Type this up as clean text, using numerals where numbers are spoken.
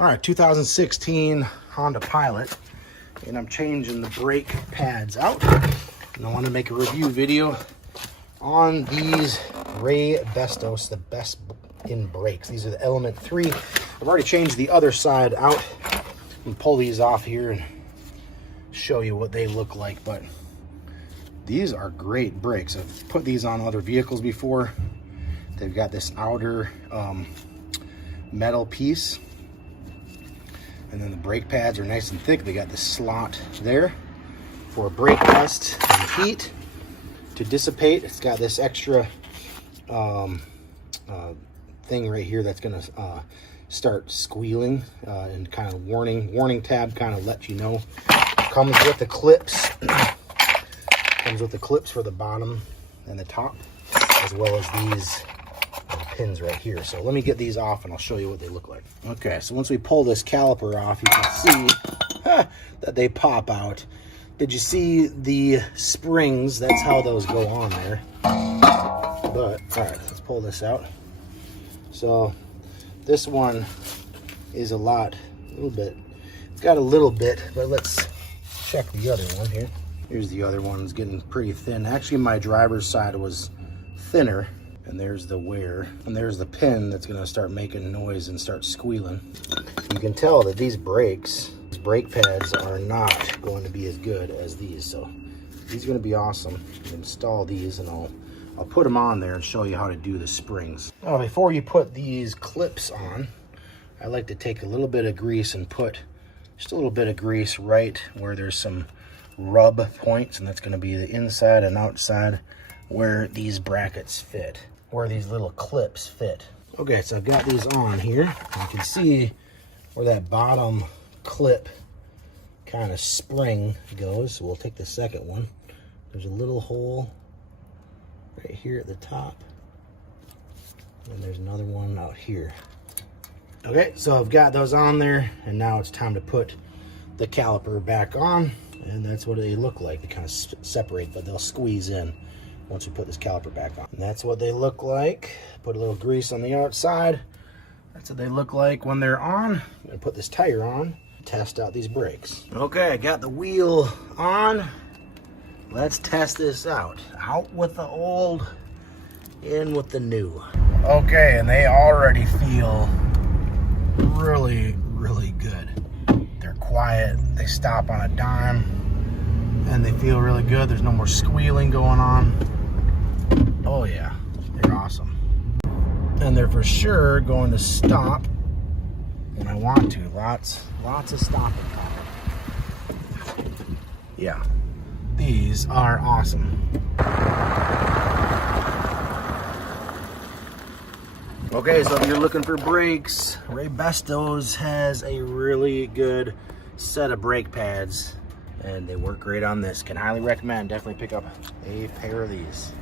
All right, 2016 Honda Pilot, and I'm changing the brake pads out. And I want to make a review video on these Raybestos, the best in brakes. These are the Element3. I've already changed the other side out. And pull these off here and show you what they look like, but these are great brakes. I've put these on other vehicles before. They've got this outer metal piece, and then the brake pads are nice and thick. They got this slot there for brake dust and heat to dissipate. It's got this extra thing right here that's gonna start squealing and kind of warning tab, kind of let you know. Comes with the clips. Comes with the clips for the bottom and the top, as well as these pins right here. So let me get these off and I'll show you what they look like. Okay, so once we pull this caliper off, you can see that they pop out. Did you see the springs? That's how those go on there. But all right, let's pull this out. So this one is a little bit, it's got a little bit, but let's check the other one here. Here's the other one. It's getting pretty thin. Actually, my driver's side was thinner. And there's the wear, and there's the pin that's gonna start making noise and start squealing. You can tell that these brake pads are not going to be as good as these. So these are gonna be awesome. Install these, and I'll put them on there and show you how to do the springs. Now, before you put these clips on, I like to take a little bit of grease and put just a little bit of grease right where there's some rub points, and that's gonna be the inside and outside where these brackets fit, where these little clips fit. Okay, so I've got these on here. You can see where that bottom clip kind of spring goes. So we'll take the second one. There's a little hole right here at the top. And there's another one out here. Okay, so I've got those on there, and now it's time to put the caliper back on. And that's what they look like. They kind of separate, but they'll squeeze in once we put this caliper back on. And that's what they look like. Put a little grease on the outside. That's what they look like when they're on. I'm gonna put this tire on, test out these brakes. Okay, I got the wheel on. Let's test this out. Out with the old, in with the new. Okay, and they already feel really, really good. They're quiet, they stop on a dime, and they feel really good. There's no more squealing going on. Oh yeah, they're awesome. And they're for sure going to stop when I want to. Lots of stopping power. Yeah, these are awesome. Okay, so if you're looking for brakes, Raybestos has a really good set of brake pads, and they work great on this. Can highly recommend. Definitely pick up a pair of these.